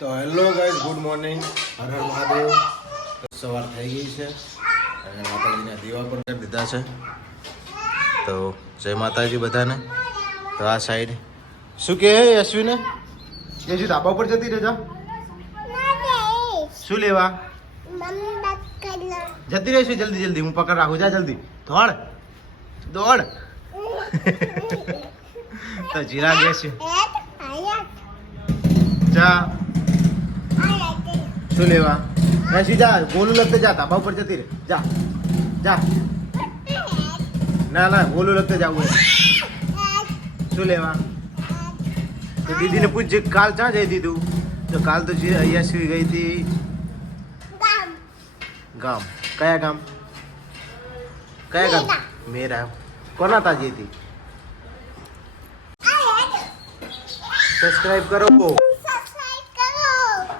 તો hello guys, good morning. Har Har Mahadev. સવાર થઈ ગઈ છે અને માતાજીના દીવા પણ કરી દીધા છે. તો જય માતાજી બધાને. તો આ સાઈડ શું કહે યશવીને? યશવી ધાબા ઉપર જતી રહેજા. શું લેવા જતી રહીશું? જલ્દી જલ્દી હું પકડ રાખું. જા જલ્દી દોડ દોડ. તો જીરા બેસ્યું જા. શું લેવા? એસી જા, ગોલું લગતે જા. ધાબા ઉપર જતી રહે. જા જા. ના ના, ગોલું લગતે જાવું. શું લેવા? તો દીદીને પૂછ, કાલ ક્યાં જઈ દીધું? તો કાલ તો યશવી ગઈ હતી ગામ. કયા ગામ? કયા ગામ? મેરા. કોના તા જઈ હતી? સબસ્ક્રાઇબ કરો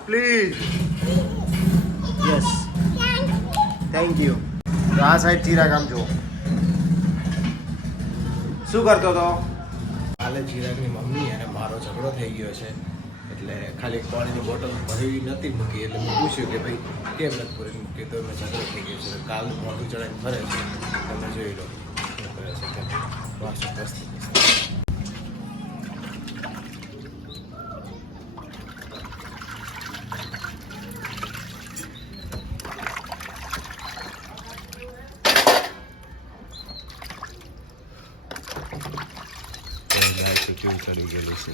પ્લીઝ. Yes, thank you. તો આ સાઈડ ચીરા ગામ જુઓ. શું કરતો હતો? કાલે ચિરાગની મમ્મી અને મારો ઝઘડો થઈ ગયો છે, એટલે ખાલી પાણીની બોટલ ભરી નથી મૂકી. એટલે મેં પૂછ્યું કે ભાઈ કેમ નથી ભરી મૂકી? તો એમને ઝઘડો થઈ ગયો છે. કાલ મોઢું ચડાવીને ફરે છે. તમે જોઈ લો શું કરે છે. મસ્ત. કેવું ચડી ગયેલું છે.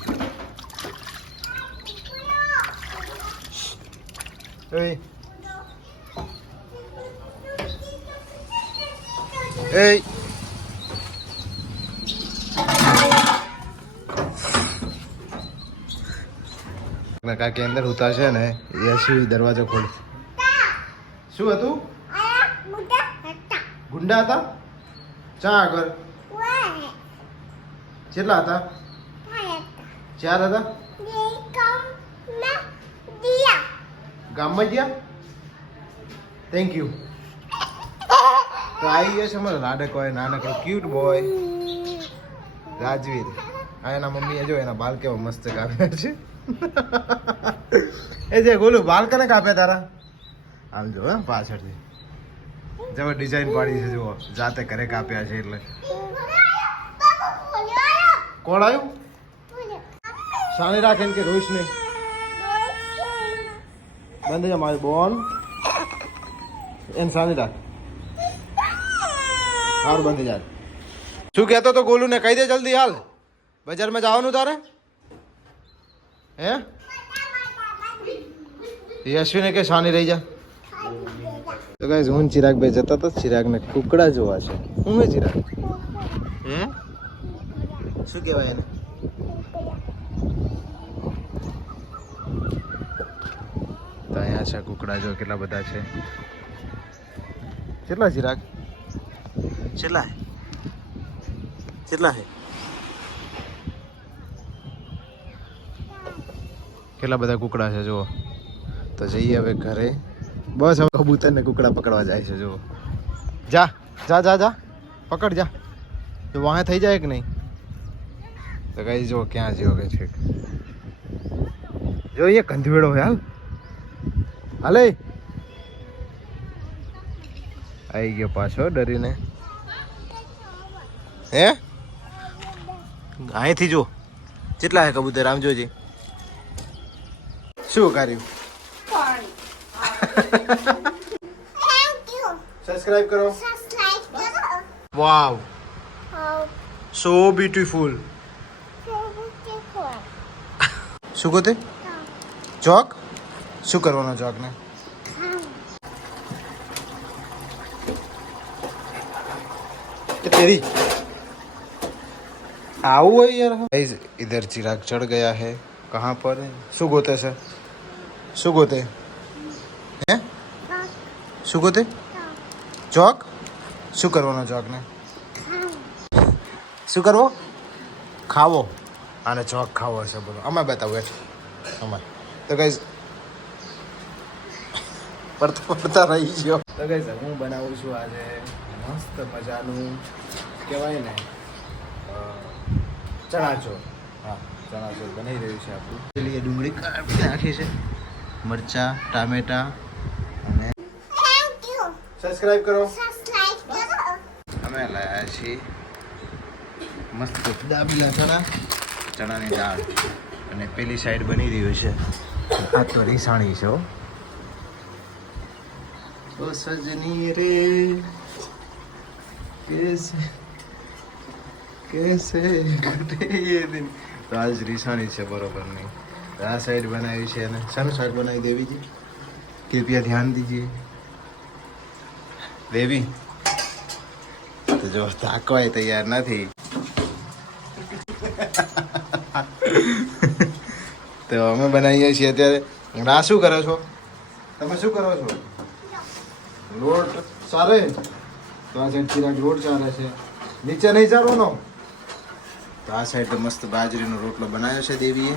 કાકી અંદર ઉતાર છે ને, યશવી દરવાજો ખોલ. શું હતું? ગુંડા હતા? ચા આગળ કેટલા હતા? 4 હતા. ગામમાં ગયા? Thank you. તો આવી ગયો છે અમારો લાડક હોય, નાનકડો ક્યુટ બોય રાજવીર. આ એના મમ્મીએ જો એના બાલ કેવા મસ્ત કાપ્યા છે. એ જે ગોલું બાલ કને કાપ્યા તારા? આમ જો હા, પાછળથી જબર ડિઝાઇન પાડી છે. જુઓ, જાતે ઘરે કાપ્યા છે. એટલે કોણ આવ્યું? શાની રાખે કે રોશને? બંધ જા મારી બોન. એમ શાની રાખ. હાર બંધ જા. શું કહેતો તો ગોલું ને? કહી દે જલ્દી. હાલ બજારમાં જવાનું તારે? હે યશવીને કે શાની રહી જા. તો ગાઈસ, હું ચિરાગ બે જતા તો ચિરાગને કુકડા જોવા છે. હું મેં ચિરાગ હે શું કહેવાય એને? તો અહીંયા છે કુકડા. જો કેટલા બધા છે. કેટલા ચિરાગ? કેટલા હે? કેટલા બધા કુકડા છે જુઓ. તો જઈએ હવે ઘરે. બસ હવે કબૂતર ને કુકડા પકડવા જાય છે. જુઓ, જા જા જા જા, પકડ જા. તો વાહે થઈ જાય કે નહીં? તો કઈ જો ક્યાં જીવો કે છે. જો અહીંયા કંધવેડો હોય. હાલે આવી ગયો પાછો ડરીને. હે અહીંથી જો કેટલા હે કબૂતર. આમ જોજે. શું કર્યું? સબસ્ક્રાઇબ કરો. વાવ, સો બ્યુટીફુલ. શું કહો તે? ચોક? શું કરવાનો ચોક ને? तेरी आओ यार. इधर चिराग चढ़ गया है. कहाँ पर? શું ગોતે છે? શું ગોતે? હે શું ગોતે? ચોક? શું કરવાનો ચોક ને? શું કરવો? ખાવો. આને ચોક ખાવો હશે. બોલો અમે બતાવું હેઠ અમારે. તો ગાઈઝ પડતા રહી ગયો. તો ગાઈઝ હું બનાવું છું આજે મસ્ત મજાનું કહેવાય ને ચણાચોર. હા, ચણાચોર બની રહ્યું છે આપણું. પેલી ડુંગળી કાપી નાખી છે. મરચા, ટામેટા અને સબસ્ક્રાઇબ કરો. અમે લાયા છીએ મસ્ત દાબેલા ચણાની દાળ અને પેલી સાઈડ બની રહ્યું છે. આ તો રીસાણી છે. ઓ સજની રે કેસે कैसे कटे ये दिन. तो आज रिसाणी છે બરોબર નહીં. આ સાઈડ બનાવી છે અને શાનું શાક બનાવી દેવી जी कृपया ध्यान दीजिए દેવી. તો જો તાકવાય તૈયાર નથી તો અમે બનાવીએ છીએ અત્યારે. આ શું કરો છો તમે? શું કરો છો? લોટ ચાલે તો આ સાઈડ ચિરાગ લોટ ચાલે છે. નીચે નહીં ચાલવાનો. તો આ સાઈડ તો મસ્ત બાજરીનો રોટલો બનાવ્યો છે દેવીએ.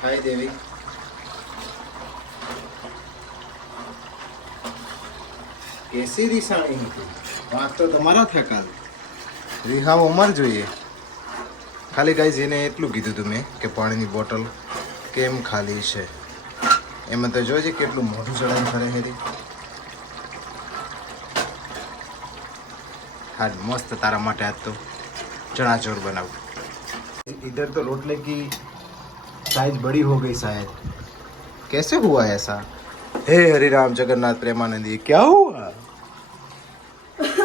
ખાઈ દેવી. કેસી રીસાણી હતી. વાત તો તમારા થયા કાલ. રીહાવ ઉંમર જોઈએ. ખાલી ગાઈઝ એને એટલું કીધું હતું મેં કે પાણીની બોટલ કેમ ખાલી છે. એમાં તો જોજે કેટલું મોઢું ચડાવીને ફરે હેરી. हाँ मस्त तारा माटे आज तो चनाचोर बनाओ. इधर तो रोटले की साइज बड़ी हो गई शायद. कैसे हुआ ऐसा? हे हरि राम जगन्नाथ प्रेमानंद ये क्या हुआ?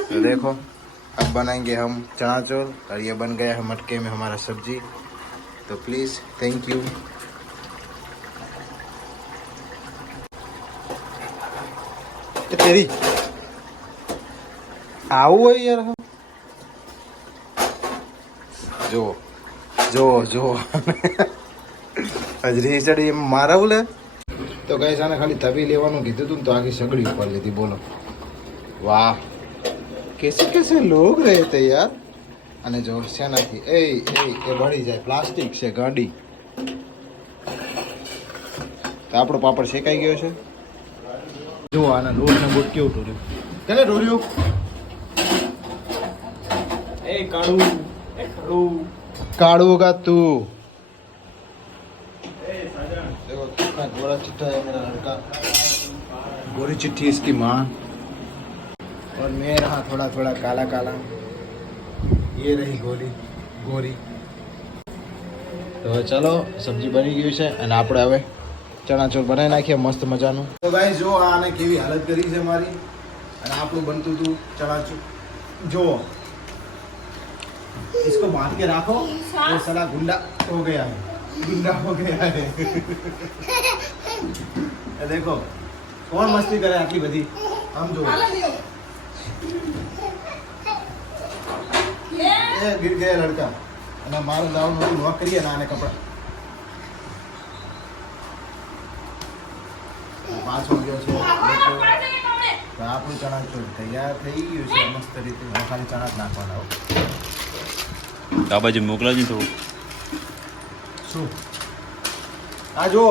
तो देखो अब बनाएंगे हम चनाचोर और ये बन गया है मटके में हमारा सब्जी. तो प्लीज़ थैंक यू. तेरी આવું હોય યાર. જો જો જો હજરી ચડી એમ મારા બોલે. તો કઈ સાને ખાલી તવી લેવાનું કીધું હતું ને તો આખી સગડી ઉપર લીધી. બોલો વાહ કેસે કેસે લોગ રહે તે યાર. અને જો શેનાથી એ બળી જાય. પ્લાસ્ટિક છે ગાડી. તો આપણો પાપડ શેકાઈ ગયો છે. જો આના લોટ ને બોટ કેવું ઢોર્યું. કેને ઢોર્યું? काड़ू का तू. देखो कितना गोरा चिट्ठा है मेरा लड़का. गोरी चिट्ठी इसकी माँ और मैं रहा थोड़ा थोड़ा काला काला. ये रही गोरी. તો ચલો સબ્જી બની ગયું છે અને આપણે હવે ચણાચોર બનાવી નાખીએ મસ્ત મજાનું. તો ગાઈસ જો આને કેવી હાલત કરી છે મારી. અને આપણું બનતું હતું ચણાચોર. જો इसको बांध के रखो. ये साला गुंडा हो गया है. देखो कौन मस्ती करे आटली बधी. हम जो ये गिर गया लड़का અને મારું દાવણ મોટું નોક કરીએ ને આને કપડા પાછો ગયો છે. તો આપણું ચણાચોર તૈયાર થઈ ગયું છે મસ્ત રીતે. હવે ખાલી ચણા જ નાખવાના. આ બાજુ મોકલાવજો થોડું. શું આ જો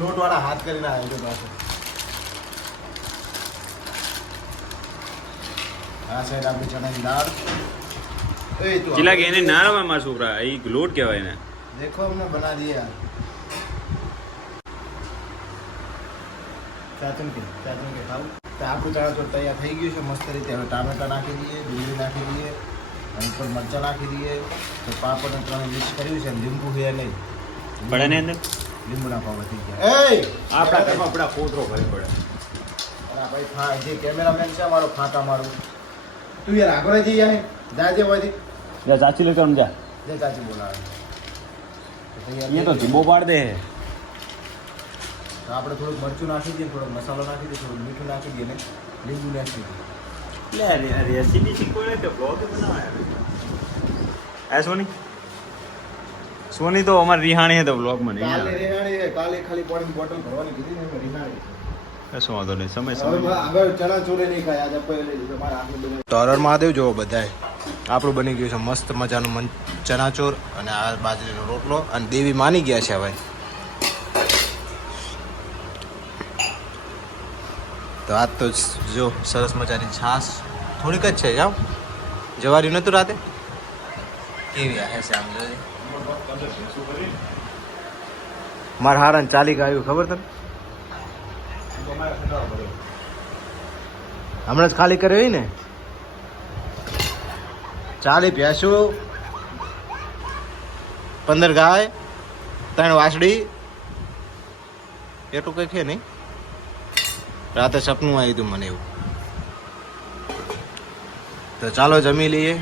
લોટ વાળા હાથ કરીને આવ્યો પાછો. આ સાઈડ આપણી ચણાની દાળ. ચિલા કે એને ના રવા મારા છોકરા. એ લોટ કહેવાય ને. देखो हमने बना दिया. ચાચન કે ખાવ. તો આપણું ચણાચોર તૈયાર થઈ ગયું છે મસ્ત રીતે. હવે ટામેટા નાખી દઈએ, ડુંગળી નાખી દઈએ અને ઉપર મરચાં નાખી દઈએ. તો પાપડ અને ત્રણ મિક્સ કર્યું છે. લીંબુ છે નહીં પડે ને અંદર લીંબુ નાખવા વધી ગયા. આપણા કોતરો ભરી પડે. અરે ભાઈ ફા જે કેમેરામેન છે અમારો ફાંકા મારું. તું યાર આગળ જઈ જાય જાજે વધી જા ચાચી લેતો જા. જે ચાચી બોલાવે ये तो જીબો પાડ દે. તો આપણે થોડુંક મરચું નાખી દઈએ, થોડોક મસાલો નાખી દઈએ, થોડુંક મીઠું નાખી દઈએ ને લીંબુ નાખી દઈએ. લે રેસીપી શીખવાડે કે બ્લોગ બનાવે. આ સોની તો અમારી રિહાણી હે તો બ્લોગ માં નહીં કાલે આવે. રેહાણી છે. કાલે ખાલી પાણીની બોટલ ભરવાની કીધી ને રેહાણી. કશું વાંધો નહીં. સમય હવે ચણા ચોરે નહીં ખાય. આજે પહેલે તમારા આખું તોરર મહાદેવ જોવો બધાય. આપણું બની ગયું છે મસ્ત મજાનું ચણાચોર અને આ બાજરીનો રોટલો. અને દેવી માની ગયા છે હવે. તો આજ તો જો સરસ મજાની છાશ થોડીક જ છે. જાઓ જવાર્યું નહોતું રાતે કેવી આવે છે આમ જોઈએ. મારા હારાને ચાલી આવ્યું ખબર તને હમણાં જ ખાલી કર્યો ને 40 ભેંસો 15 ગાય 3 વાસડી એટલું કઈ છે નહીં રાતે સપનું આવ્યું હતું મને એવું તો ચાલો જમી લઈએ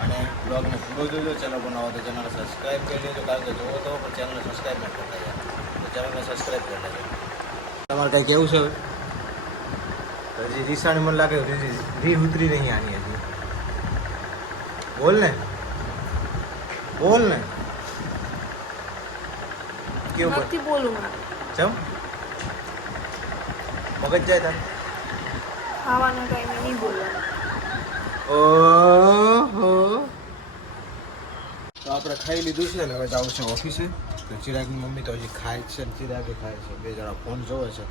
અને બ્લોગને પૂરો જોજો ચેનલ બનાવો તો ચેનલ સબસ્ક્રાઈબ કરી લેજો કારણ કે જોવો તો પણ ચેનલને સબસ્ક્રાઈબ ન કરતા યાર તો ચેનલને સબસ્ક્રાઈબ કરી લેજો તમારે કંઈ કેવું છે હજી રીસાને મને લાગે રી ઉતરી નહીં આની હજી બોલ ને કેવું નથી બોલું ચમ મગજ જાય તાર ખાવાના ટાઈમે નહીં બોલવાનું ઓહો તો આપણે ખાઈ લીધું છે ને હવે જવું છે ઓફિસે તો ચિરાગની મમ્મી તો હજી ખાય છે ને ચિરાગે ખાય છે બે જણા ફોન જોવે છે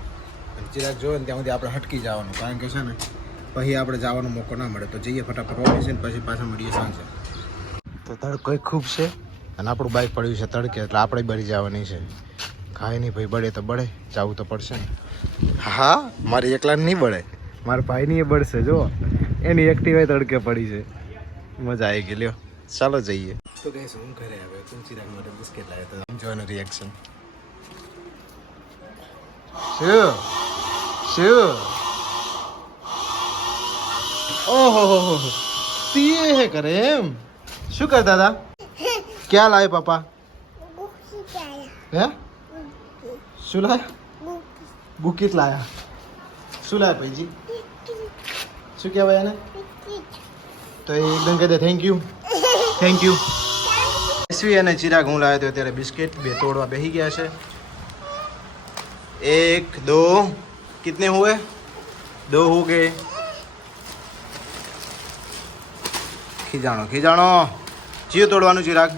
અને ચિરાગ જોવે ને ત્યાં સુધી આપણે હટકી જવાનું કારણ કે છે ને પછી આપણે જવાનો મોકો ના મળે તો જઈએ ફટાફટ ઓફિસે ને પછી પાછા મળીએ સાંજે તો તડકો ખૂબ છે અને આપણું બાઇક પડ્યું છે તડકે એટલે આપણે બળી જવાની છે ખાય નહીં ભાઈ બળે તો બળે જવું તો પડશે ને હા મારે એકલાને નહીં બળે મારા ભાઈની એ બળશે જો એની એક્ટિવા તડકે પડી છે મજા આવી ગઈ લ્યો ચાલો જઈએ તો કહીશ હું ઘરે આવ્યો તું ચિરાગ માટે બિસ્કિટ લાવ્યો તો જોવાનું રિએક્શન શું ઓહો હો તીએ હે કરે એમ શું કરતા હતા ક્યાં લાવે પાપા હે શું લાયા બુકીટ લાયા શું લાયા ભાઈજી શું કહેવાય એને તો એ એકદમ કહી દે થેન્ક યુ એસવી અને ચિરાગ હું લાવ્યો હતો અત્યારે બિસ્કિટ બે તોડવા બેસી ગયા છે 1 2 कितने हुए 2 हो गए ખીજાણો ચિયો તોડવાનું ચિરાગ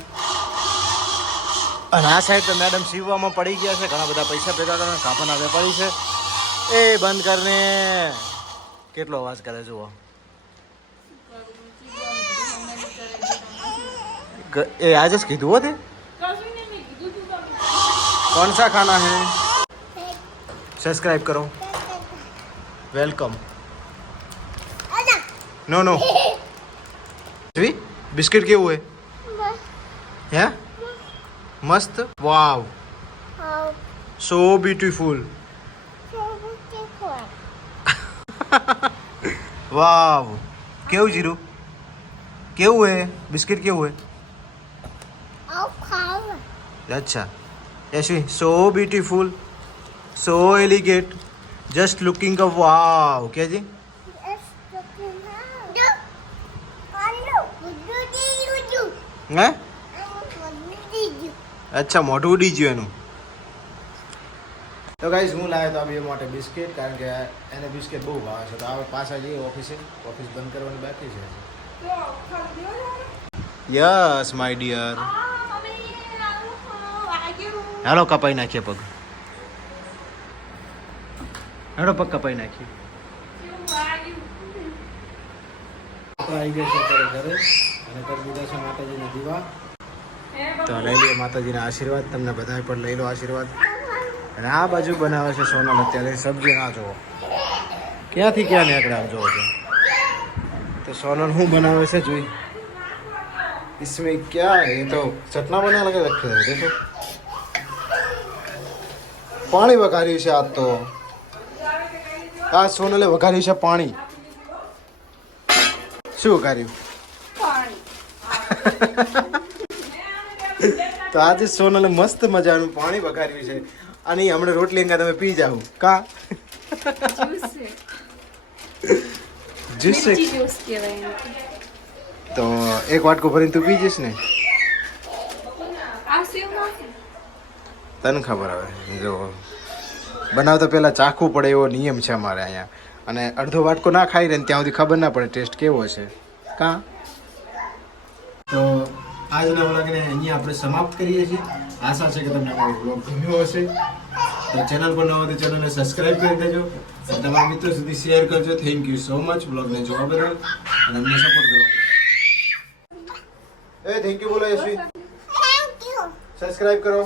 અને આ સાઈડ તો મેડમ સીવવામાં પડી ગયા છે ઘણા બધા પૈસા ભેગા કરે કાપડના વેપારી છે એ બંધ કરને કેટલો અવાજ કરે જુઓ એ आज જ કીધું હોતે कौन सा खाना है सब्सक्राइब करो वेलकम नो बिस्किट केવું હે મસ્ત વાવ સો બ્યુટીફુલ વાવ કેવું જીરું કેવું હે બિસ્किट કેવું હે अच्छा Yashvi so beautiful so elegant just looking a wow क्या जी હે અચ્છા મોઢું ઉડી ગયું એનું તો ગાઈસ હું લાવ્યો તો આ બે માટે બિસ્કિટ કારણ કે એને બિસ્કિટ બહુ ભાવે છે તો હવે પાછા જઈએ ઓફિસ બંધ કરવાની બાકી છે યસ માય ડિયર હાલો કપાઈ નાખીએ પગ હેડો પગ કપાઈ નાખીએ આવી ગયા છે અત્યારે ઘરે અને કરી દીધા છે માતાજીના દીવા તો લઈ લો માતાજીના આશીર્વાદ તમને બધાય પણ લઈ લો આશીર્વાદ અને આ બાજુ બનાવે છે સોનલ અત્યારે સબ્જી ના જોવો ક્યાંથી ક્યાં નીકળ્યા જોવો છો તો સોનલ શું બનાવે છે જોઈ इसमें क्या है ये तो चटना बना लगे रखे हैं देखो पानी वघार्યું છે આજ તો આ સોનલે વઘાર્યું છે પાણી શું વઘાર્યું તો આજે સોનલે મસ્ત મજાનું પાણી વઘાર્યું છે અને હમણાં રોટલી અંગા તમે પી જાઓ કા જ્યુસ તો એક વાટકો ભરીને તું પી જઈશ ને તને ખબર હવે જો બનાવતા પહેલાં ચાખવું પડે એવો નિયમ છે અમારે અહીંયા અને અડધો વાટકો ના ખાઈ રહે ને ત્યાં સુધી ખબર ના પડે ટેસ્ટ કેવો છે કાં તો આજના વ્લોગને અહીંયા આપણે સમાપ્ત કરીએ છીએ આશા છે કે તમને અમારો વ્લોગ ગમ્યો હશે તો ચેનલ પર ન હોય તો ચેનલને સબસ્ક્રાઈબ કરી દેજો અને તમારા મિત્રો સુધી શેર કરજો થેન્ક યુ સો મચ વ્લોગને જોવા બદલ અને અમને સપોર્ટ કરવા એ થેન્ક યુ બોલો યશવી થેન્ક યુ સબસ્ક્રાઇબ કરો